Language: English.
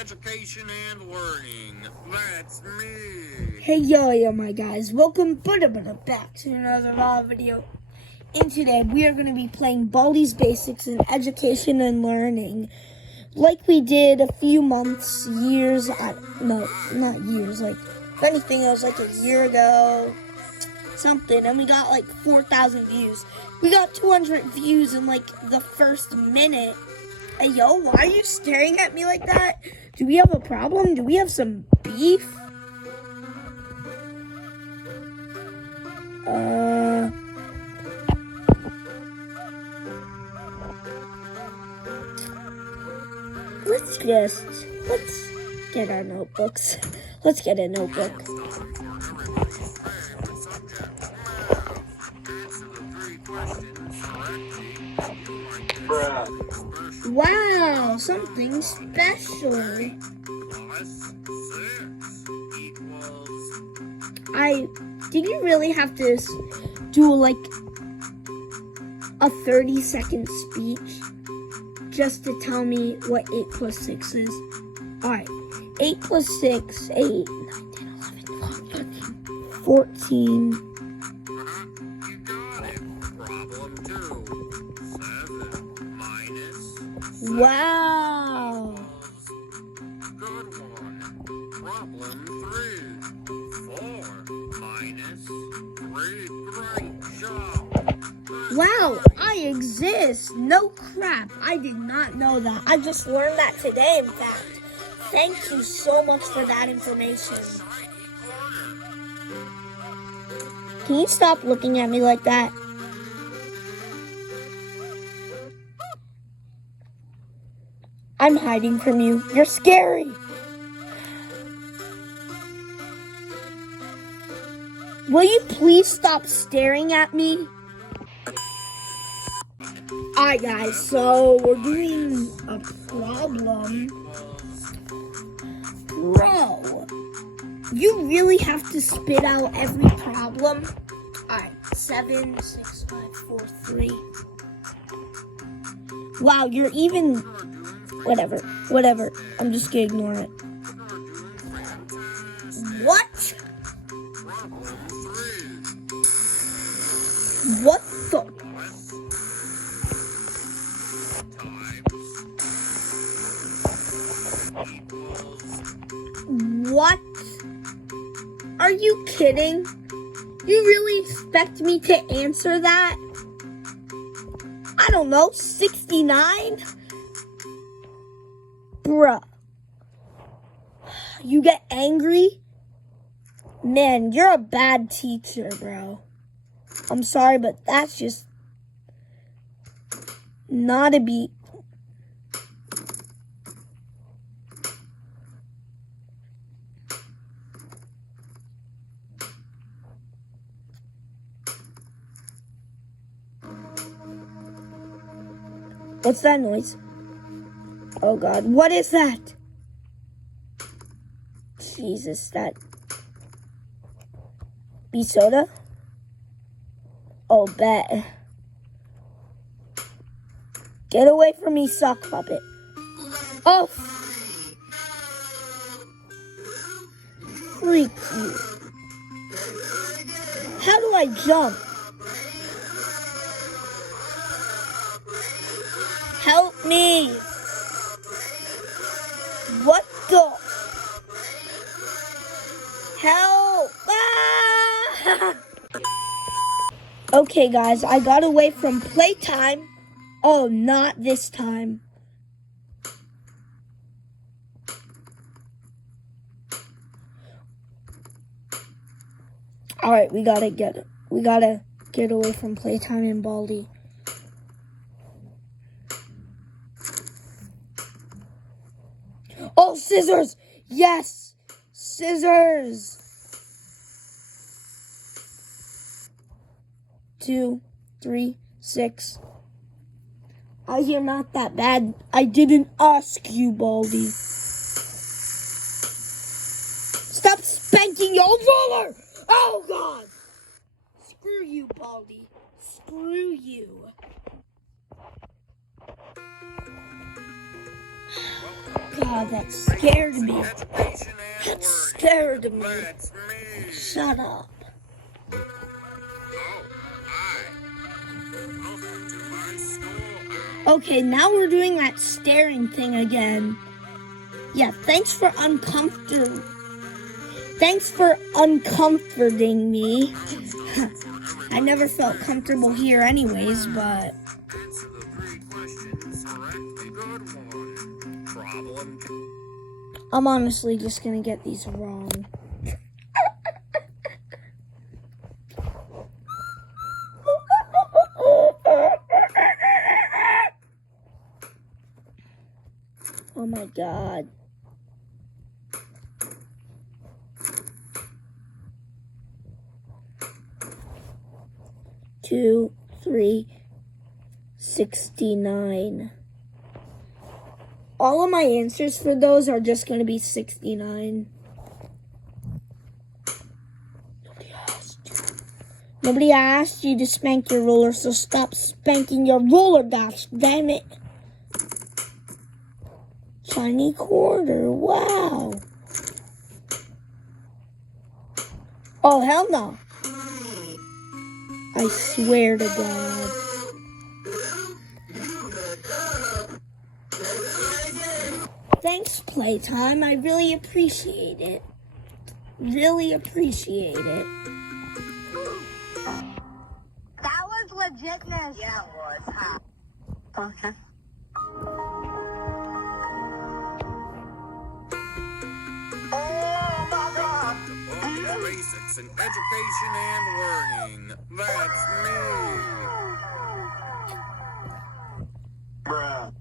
education and learning. That's me. Hey yo, my guys. Welcome back to another video. And today we are going to be playing Baldi's Basics in Education and Learning. Like we did a few months, years, no, not years, like, if anything, it was like a year ago, something, and we got like 4,000 views. We got 200 views in like the first minute. Hey yo, why are you staring at me like that? Do we have a problem? Do we have some beef? Let's get our notebooks. Let's get a notebook. Wow, something special. Did you really have to do like a 30-second speech just to tell me what 8 plus 6 is? Alright, 8 plus 6, 8, 9, 10, 11, 12, 13, 14. Wow. Good one. Problem 3. 4 minus 3. Great job. Wow, I exist. No crap. I did not know that. I just learned that today, in fact. Thank you so much for that information. Can you stop looking at me like that? I'm hiding from you. You're scary. Will you please stop staring at me? Alright guys, so we're doing a problem. Bro, you really have to spit out every problem? Alright, 7, 6, 5, 4, 3. Wow, you're even... Whatever. I'm just gonna ignore it. What? What the? What? Are you kidding? You really expect me to answer that? I don't know, 69? Bruh. You get angry? Man, you're a bad teacher, bro. I'm sorry, but that's just not a beat. What's that noise? Oh God, what is that? Jesus, that... Be soda? Oh, bet. Get away from me, sock puppet. Oh! Freak you. How do I jump? Help me! What the? Help! Ah! Okay, guys, I got away from playtime. Oh, not this time. All right, we gotta get away from playtime in Baldi. Oh, scissors! Yes! Scissors! 2, 3, 6. You're not that bad. I didn't ask you, Baldi. Stop spanking your ruler! Oh, God! Screw you, Baldi. Screw you. God. God, that scared me. Education and That learning. scared me. That's me. Shut up. Oh, hi. Welcome to my schoolhouse. Okay, now we're doing that staring thing again. Yeah, thanks for uncomforting me. I never felt comfortable here anyways, but Answer the 3 questions correctly. Good one. Problem. I'm honestly just gonna get these wrong. Oh my God. Two, 3, 69. All of my answers for those are just going to be 69. Nobody asked you to spank your ruler, so stop spanking your ruler, gosh damn it. Shiny quarter, wow. Oh, hell no. I swear to God. Thanks, Playtime. I really appreciate it. Really appreciate it. That was legitness. Yeah, it was, huh? Okay. Oh, my God. Baldi Basics in Education and Learning. That's me. Bruh.